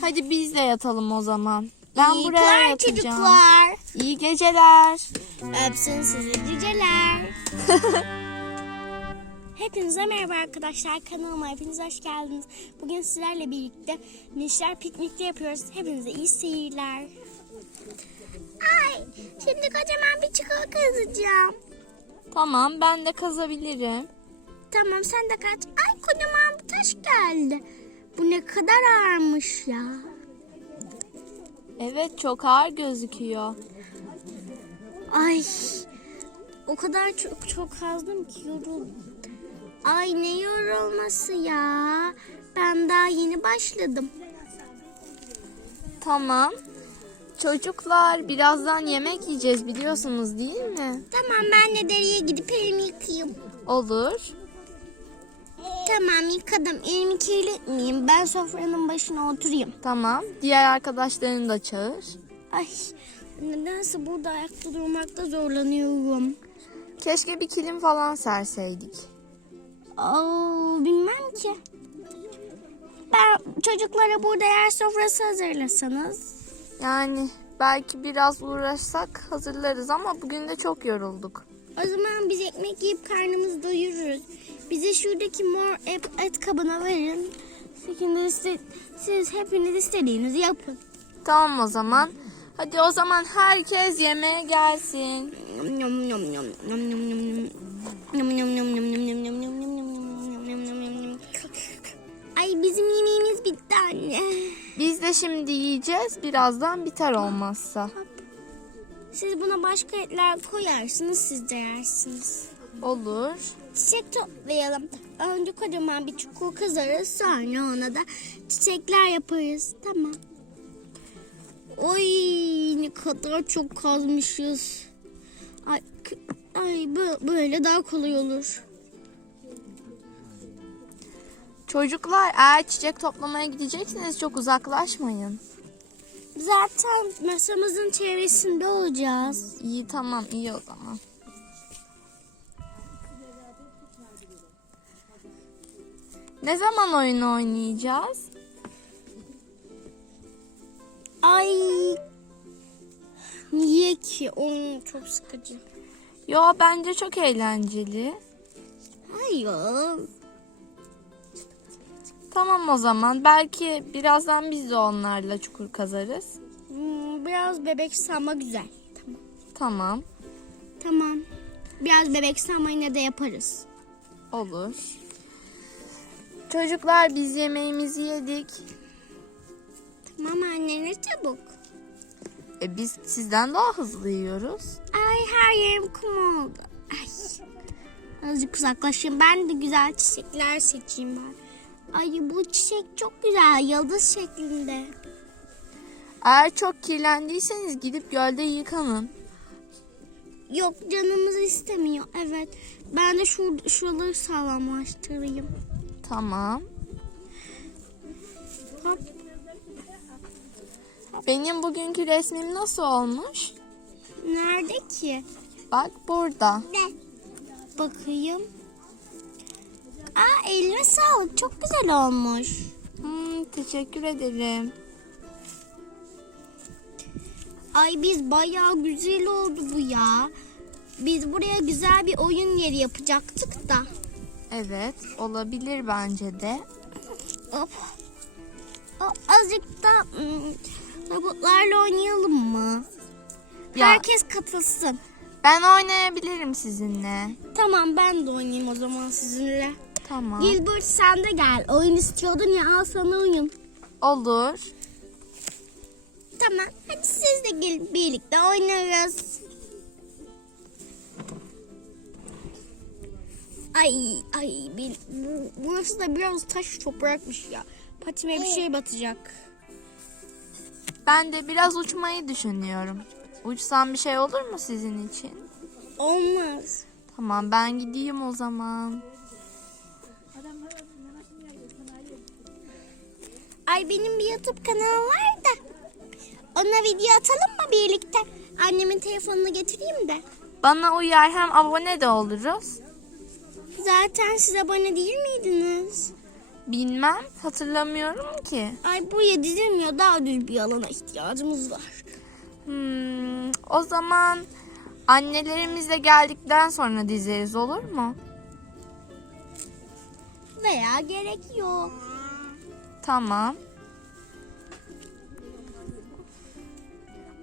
Hadi biz de yatalım o zaman. Ben İyi buraya yatacağım. çocuklar. İyi geceler. Öpsün sizi cüceler. Hepinize merhaba arkadaşlar. Kanalıma hepiniz hoş geldiniz. Bugün sizlerle birlikte Nişler piknikte yapıyoruz. Hepinize iyi seyirler. Ay, şimdi kocaman bir çikolata kazacağım. Tamam ben de kazabilirim. Tamam sen de kaç. Ay kocaman bir taş geldi. Bu ne kadar ağırmış ya. Evet çok ağır gözüküyor. Ay o kadar çok çok kazdım ki yoruldum. Ay ne yorulması ya. Ben daha yeni başladım. Tamam. Çocuklar birazdan yemek yiyeceğiz biliyorsunuz değil mi? Tamam ben de dereye gidip elimi yıkayayım. Olur. Tamam yıkadım. Elimi kirletmeyeyim. Ben sofranın başına oturayım. Tamam. Diğer arkadaşlarını da çağır. Ay nedense burada ayakta durmakta zorlanıyorum. Keşke bir kilim falan serseydik. Aa, bilmem ki. Ben çocuklara burada yer sofrası hazırlasanız. Yani belki biraz uğraşsak hazırlarız ama bugün de çok yorulduk. O zaman biz ekmek yiyip karnımızı doyururuz. Bize şuradaki mor et, et kabına verin. Şekilde iste, siz hepiniz istediğinizi yapın. Tamam o zaman. Hadi o zaman herkes yemeğe gelsin. Ay bizim yemeğimiz bitti anne. Biz de şimdi yiyeceğiz. Birazdan biter olmazsa. Siz buna başka etler koyarsınız, siz de yersiniz. Olur. Çiçek toplayalım. Önce kocaman bir çukur kazarız. Sonra ona da çiçekler yaparız. Tamam. Oy ne kadar çok kazmışız. Ay, ay bö- böyle daha kolay olur. Çocuklar eğer çiçek toplamaya gidecekseniz çok uzaklaşmayın. Zaten masamızın çevresinde olacağız. İyi tamam iyi o zaman. Ne zaman oyun oynayacağız? Ay niye ki? Oyun çok sıkıcı. Yo bence çok eğlenceli. Hayır. Tamam o zaman. Belki birazdan biz de onlarla çukur kazarız. Hmm, biraz bebek sanma güzel. Tamam. Tamam. Tamam. Biraz bebek sanma yine de yaparız. Olur. Çocuklar biz yemeğimizi yedik. Tamam anne ne çabuk. E biz sizden daha hızlı yiyoruz. Ay her yerim kum oldu. Ay. Azıcık uzaklaşayım. Ben de güzel çiçekler seçeyim ben. Ay bu çiçek çok güzel. Yıldız şeklinde. Eğer çok kirlendiyseniz gidip gölde yıkanın. Yok canımız istemiyor. Evet. Ben de şu, şuraları sağlamlaştırayım. Tamam. Hop. Benim bugünkü resmim nasıl olmuş? Nerede ki? Bak burada. Ne? Bakayım. Aa eline sağlık. Çok güzel olmuş. Hmm, teşekkür ederim. Ay biz bayağı güzel oldu bu ya. Biz buraya güzel bir oyun yeri yapacaktık da. Evet, olabilir bence de. Hop. Azıcık da ım, robotlarla oynayalım mı? Ya. Herkes katılsın. Ben oynayabilirim sizinle. Tamam ben de oynayayım o zaman sizinle. Tamam. Gilbert sen de gel. Oyun istiyordun ya al sana oyun. Olur. Tamam hadi siz de gelin birlikte oynarız. Ay ay bil, bu, burası da biraz taş toprakmış ya. Patime bir şey batacak. Ben de biraz uçmayı düşünüyorum. Uçsam bir şey olur mu sizin için? Olmaz. Tamam ben gideyim o zaman. Ay benim bir YouTube kanalım var da. Ona video atalım mı birlikte? Annemin telefonunu getireyim de. Bana uyar hem abone de oluruz. Zaten siz abone değil miydiniz? Bilmem hatırlamıyorum ki. Ay buraya dizilmiyor. Daha düz bir alana ihtiyacımız var. Hmm, o zaman annelerimiz de geldikten sonra dizeriz olur mu? Veya gerek yok. Tamam.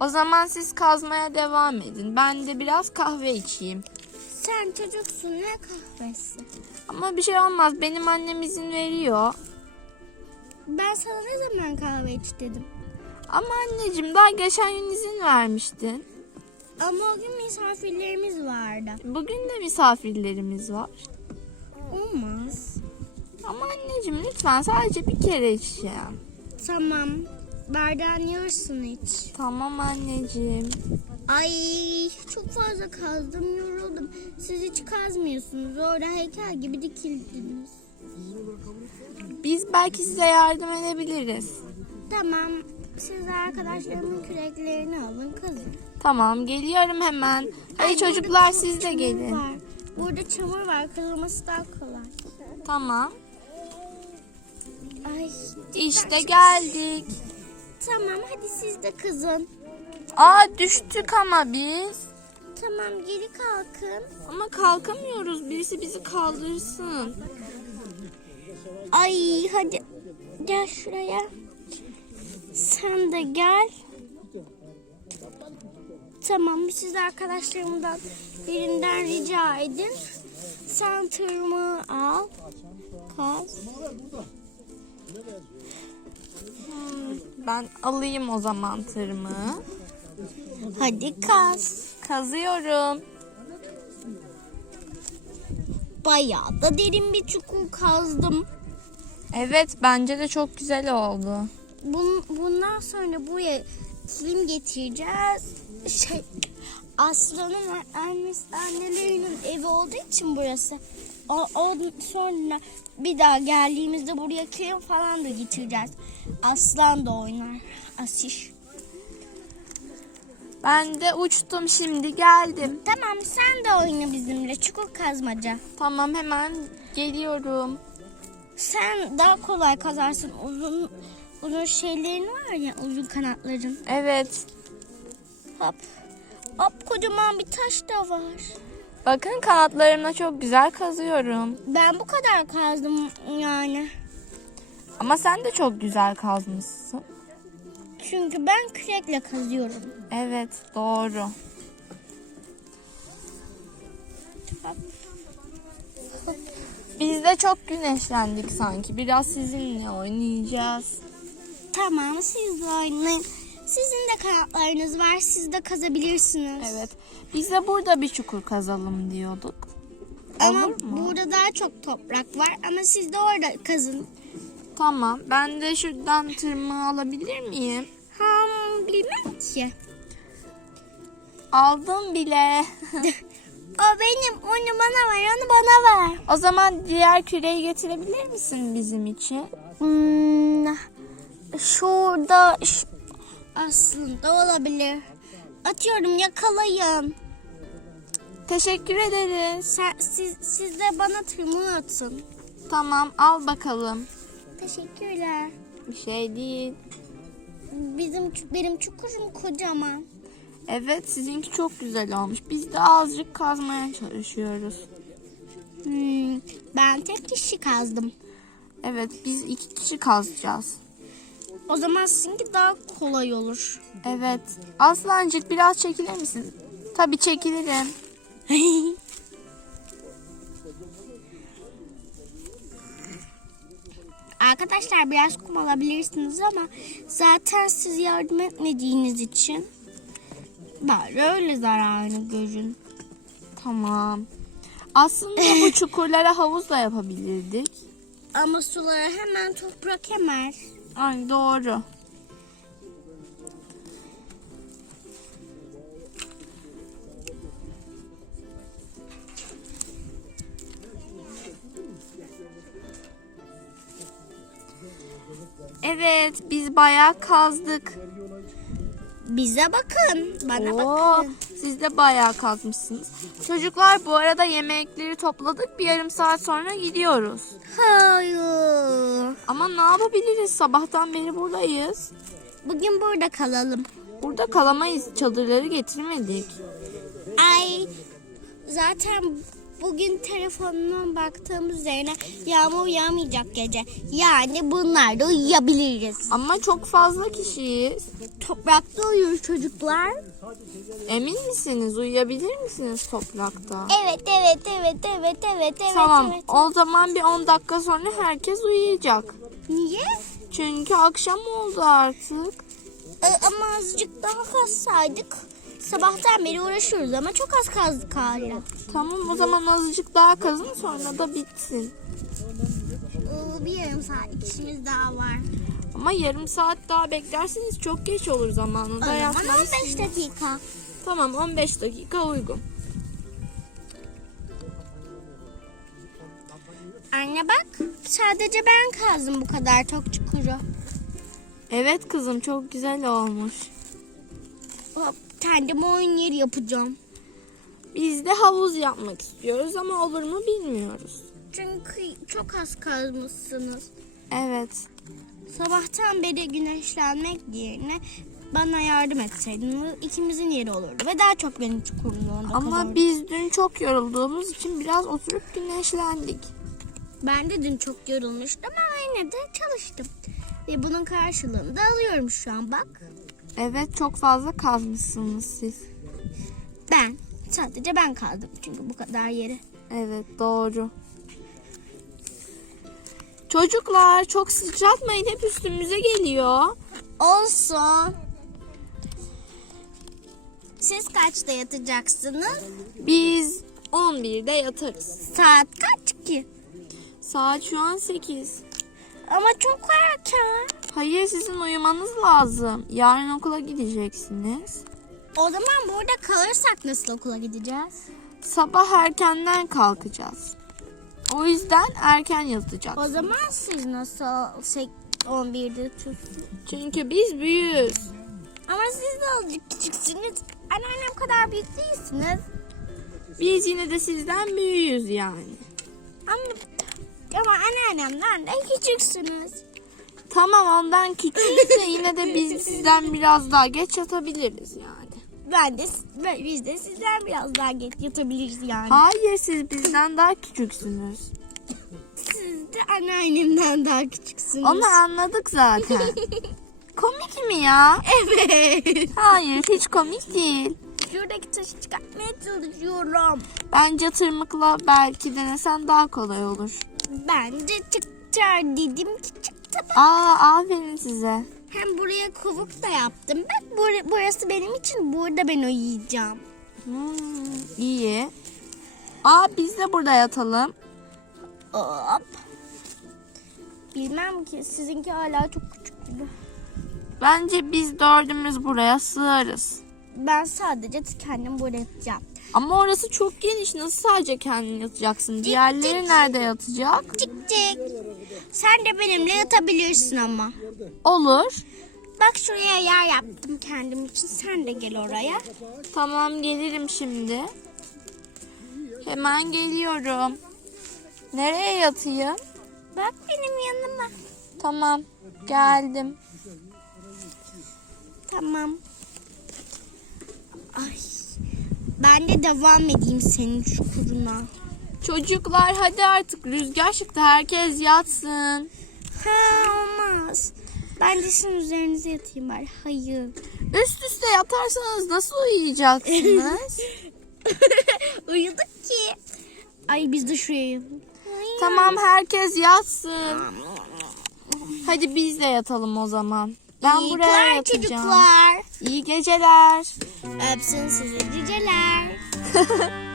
O zaman siz kazmaya devam edin. Ben de biraz kahve içeyim. Sen çocuksun ne kahvesi? Ama bir şey olmaz. Benim annem izin veriyor. Ben sana ne zaman kahve iç dedim. Ama anneciğim daha geçen gün izin vermiştin. Ama o gün misafirlerimiz vardı. Bugün de misafirlerimiz var. Olmaz. Ama anneciğim lütfen sadece bir kere içeceğim. Tamam. Bardağın yarısını iç. Tamam anneciğim. Ay çok fazla kazdım yoruldum. Siz hiç kazmıyorsunuz. Orada heykel gibi dikildiniz. Biz belki size yardım edebiliriz. Tamam. Siz arkadaşlarımın küreklerini alın kazın. Tamam geliyorum hemen. Hadi çocuklar siz de gelin. Var. Burada çamur var. Kazılması daha kolay. Tamam. Ay İşte geldik. tamam hadi siz de kızın. Aa düştük ama biz. Tamam geri kalkın. Ama kalkamıyoruz. Birisi bizi kaldırsın. Ay hadi gel şuraya. Sen de gel. Tamam siz arkadaşlarımdan birinden rica edin. Sen tırmığı al. Kaz. Ben alayım o zaman tırmığı. Hadi kaz. Kazıyorum. Bayağı da derin bir çukur kazdım. Evet bence de çok güzel oldu. Bun, bundan sonra buraya kilim getireceğiz. Şey, Aslan'ın annesi, annelerinin evi olduğu için burası. O, o sonra bir daha geldiğimizde buraya kilim falan da getireceğiz. Aslan da oynar. Asiş. Ben de uçtum şimdi geldim. Tamam sen de oyna bizimle çukur kazmaca. Tamam hemen geliyorum. Sen daha kolay kazarsın. Uzun uzun şeylerin var ya uzun kanatların. Evet. Hop. Hop kocaman bir taş da var. Bakın kanatlarımla çok güzel kazıyorum. Ben bu kadar kazdım yani. Ama sen de çok güzel kazmışsın. Çünkü ben kürekle kazıyorum. Evet doğru. Biz de çok güneşlendik sanki. Biraz sizinle oynayacağız. Tamam siz de oynayın. Sizin de kanatlarınız var. Siz de kazabilirsiniz. Evet. Biz de burada bir çukur kazalım diyorduk. Ama Olur mu? burada daha çok toprak var. Ama siz de orada kazın. Tamam. Ben de şuradan tırmığı alabilir miyim? Bilmem ki. Aldım bile. O benim. Onu bana ver. Onu bana ver. o zaman diğer küreyi getirebilir misin bizim için? Hmm, şurada ş- aslında olabilir. Atıyorum yakalayın. Teşekkür ederiz. Sen, siz, siz de bana tırmığı atın. Tamam al bakalım. Teşekkürler. Bir şey değil. Bizim benim çukurum kocaman. Evet sizinki çok güzel olmuş. Biz de azıcık kazmaya çalışıyoruz. Hmm, ben tek kişi kazdım. Evet biz iki kişi kazacağız. O zaman sizinki daha kolay olur. Evet. Aslancık biraz çekilir misin? Tabii çekilirim. Arkadaşlar biraz kum alabilirsiniz ama zaten siz yardım etmediğiniz için bari öyle zararını görün. Tamam. Aslında bu çukurlara havuz da yapabilirdik. Ama sulara hemen toprak emer. Ay doğru. Evet, biz bayağı kazdık. Bize bakın, bana Oo, bakın. siz de bayağı kazmışsınız. Çocuklar bu arada yemekleri topladık. Bir yarım saat sonra gidiyoruz. Hayır. Ama ne yapabiliriz? Sabahtan beri buradayız. Bugün burada kalalım. Burada kalamayız. Çadırları getirmedik. Ay zaten bugün telefonuna baktığımız üzerine yağmur yağmayacak gece. Yani bunlarda uyuyabiliriz. Ama çok fazla kişiyiz. Toprakta uyuyor çocuklar. Emin misiniz? Uyuyabilir misiniz toprakta? Evet evet evet evet evet evet tamam. evet. O zaman bir 10 dakika sonra herkes uyuyacak. Niye? Çünkü akşam oldu artık. Ee, ama azıcık daha kazsaydık. Sabahtan beri uğraşıyoruz ama çok az kazdık hala. Tamam o zaman azıcık daha kazın sonra da bitsin. Ee, bir yarım saat işimiz daha var. Ama yarım saat daha beklerseniz çok geç olur zamanında O zaman yatmalısınız. 15 dakika. Tamam 15 dakika uygun. Anne bak sadece ben kazdım bu kadar çok çukuru. Evet kızım çok güzel olmuş. Hop, Kendime oyun yeri yapacağım. Biz de havuz yapmak istiyoruz ama olur mu bilmiyoruz. Çünkü çok az kazmışsınız. Evet. Sabahtan beri güneşlenmek yerine bana yardım etseydiniz ikimizin yeri olurdu ve daha çok benim çukurumda Ama kalırdı. biz dün çok yorulduğumuz için biraz oturup güneşlendik. Ben de dün çok yorulmuştum ama yine de çalıştım. Ve bunun karşılığını da alıyorum şu an bak. Evet çok fazla kazmışsınız siz. Ben. Sadece ben kaldım çünkü bu kadar yeri. Evet doğru. Çocuklar çok sıçratmayın hep üstümüze geliyor. Olsun. Siz kaçta yatacaksınız? Biz 11'de yatarız. Saat kaç ki? Saat şu an 8. Ama çok erken. Hayır sizin uyumanız lazım. Yarın okula gideceksiniz. O zaman burada kalırsak nasıl okula gideceğiz? Sabah erkenden kalkacağız. O yüzden erken yatacağız. O zaman siz nasıl şey, 11'de tutun? Çünkü biz büyüğüz. Ama siz de azıcık küçüksünüz. Anneannem kadar büyük değilsiniz. Biz yine de sizden büyüğüz yani. Ama, ama anneannemden de küçüksünüz. Tamam ondan küçüğüz de yine de biz sizden biraz daha geç yatabiliriz yani. Ben de ben- biz de sizden biraz daha geç yatabiliriz yani. Hayır siz bizden daha küçüksünüz. Siz de anneannemden daha küçüksünüz. Onu anladık zaten. komik mi ya? Evet. Hayır hiç komik değil. Şuradaki taşı çıkartmaya çalışıyorum. Bence tırmıkla belki denesen daha kolay olur. Ben de çıkacak dedim ki çıktı. Aa aferin size. Hem buraya kovuk da yaptım. Bak bur- burası benim için. Burada ben uyuyacağım. Hmm, iyi. Aa biz de burada yatalım. Hop. Bilmem ki sizinki hala çok küçük gibi. Bence biz dördümüz buraya sığarız. Ben sadece kendim burada yatacağım. Ama orası çok geniş. Nasıl sadece kendin yatacaksın? Diğerleri nerede yatacak? Çık çık. Sen de benimle yatabilirsin ama. Olur. Bak şuraya yer yaptım kendim için. Sen de gel oraya. Tamam gelirim şimdi. Hemen geliyorum. Nereye yatayım? Bak benim yanıma. Tamam geldim. Tamam. Ay. Ben de devam edeyim senin çukuruna. Çocuklar hadi artık rüzgar çıktı herkes yatsın. Ha olmaz. Ben de sizin üzerinize yatayım bari. Hayır. Üst üste yatarsanız nasıl uyuyacaksınız? Uyuduk ki. Ay biz de şuraya. tamam herkes yatsın. Hadi biz de yatalım o zaman. Ben İyi buraya yatacağım. çocuklar. İyi geceler. Öpsün sizi cüceler.